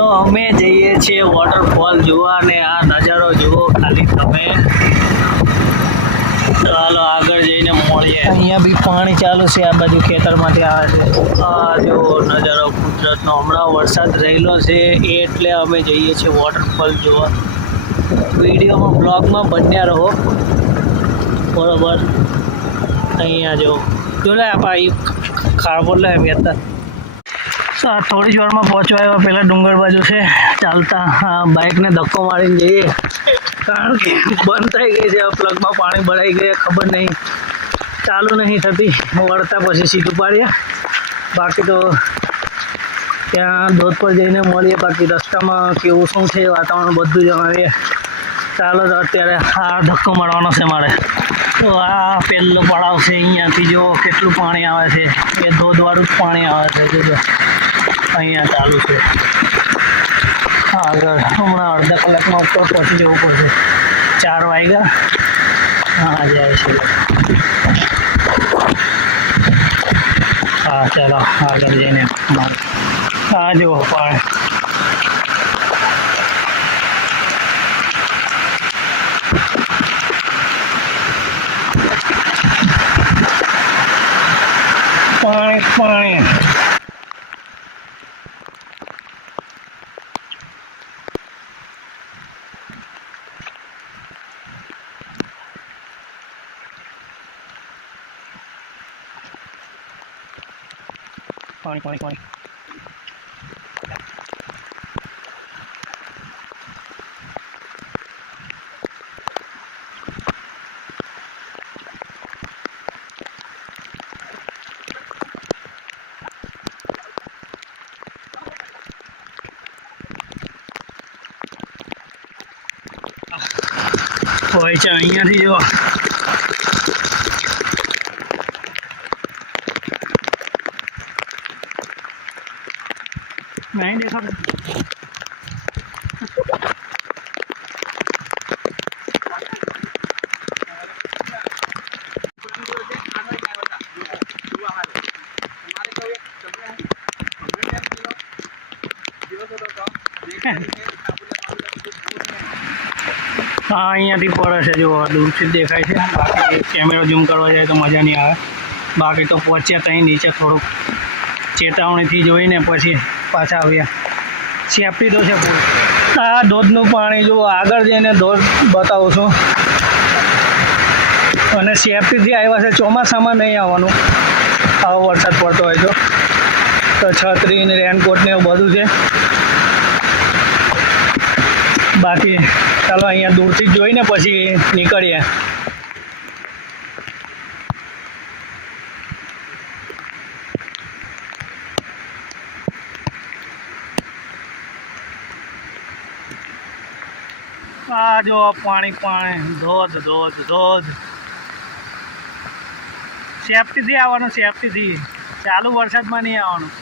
તો અમે જઈએ છીએ વોટરફોલ જોવા અને આ નજારો જુઓ ખાલી તમે. ચાલો આગળ જઈને મળીએ. અહીંયા બી પાણી ચાલુ છે, આ બાજુ ખેતરમાંથી આવે છે. આ જો નજારો કુદરતનો. હમણાં વરસાદ રહેલો છે એટલે અમે જઈએ છીએ વોટરફોલ જોવા. વિડીયોમાં બ્લોગમાં બન્યા રહો બરોબર. અહીંયા જો લે આપા ખાવા લે એમ કહેતા. થોડી જ વારમાં પહોંચવા આવ્યા. પહેલાં ડુંગર બાજુ છે ચાલતા. બાઇકને ધક્કો મારીને જઈએ કારણ કે બંધ થઈ ગઈ છે. પ્લગમાં પાણી ભરાઈ ગયા, ખબર નહીં ચાલુ નહીં થતી. વળતા પછી સીધું પાડીએ. બાકી તો ત્યાં ધોધ પર જઈને મળીએ. બાકી રસ્તામાં કેવું શું છે વાતાવરણ બધું જણાવીએ. ચાલો તો અત્યારે આ ધક્કો મારવાનો છે મારે. તો આ પહેલો પડાવ છે. અહીંયાથી જો કેટલું પાણી આવે છે. એ ધોધવાળું જ પાણી આવે છે. જોજો અહીંયા ચાલુ છે. આગળ હમણાં અડધા કલાકમાં ઉપર પહોંચી જવું પડશે. 4 વાગ્યા. હા જાય છે. હા ચાલો આગળ જઈને હા જુઓ પાણી. પાણી પાણી પાણી પાણી પાણી. હોય છે અહીંયાથી જો નહીં દેખાતું. હા અહીંયાથી પડે છે જો દૂરથી જ દેખાય છે. બાકી કેમેરો ઝૂમ કરવા જાય તો મજા નહીં આવે. બાકી તો પહોંચ્યા ત્યાં નીચે થોડુંક ચેતવણીથી જોઈને પછી પાછા આવ્યા. સેફટી તો છે પૂરી. આ ધોધનું પાણી જો આગળ જઈને ધોધ બતાવું છું. અને સેફટીથી આવ્યા છે. ચોમાસામાં નહીં આવવાનું આવો વરસાદ પડતો હોય તો છત્રી ને રેનકોટ ને એવું બધું છે. બાકી ચાલો અહીંયા દૂરથી જ જોઈને પછી નીકળીએ. આ જો પાણી પાણી ધોધ ધોધ ધોધ. સેફટીથી આવવાનું, સેફટીથી. ચાલુ વરસાદમાં નહીં આવવાનું.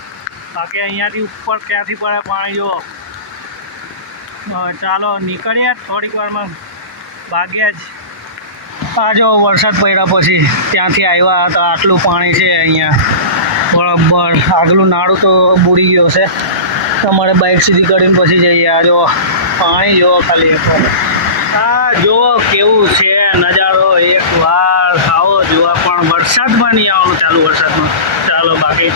બાકી અહીંયાથી ઉપર ક્યાંથી પડે પાણી જો. ચાલો નીકળીએ થોડીક વારમાં. ભાગ્યા જ આ જો વરસાદ પડ્યા પછી ત્યાંથી આવ્યા તો આટલું પાણી છે અહીંયા બરાબર. આગલું નાળું તો બુડી ગયો છે. તમારે બાઇક સીધી કરીને પછી જઈએ. આ જો પાણી જુઓ ખાલી એકવાર. આ જુઓ કેવું છે નજારો. એક વાર આવો જોવા પણ વરસાદમાં નહીં આવવાનું ચાલુ વરસાદમાં. ચાલો બાકી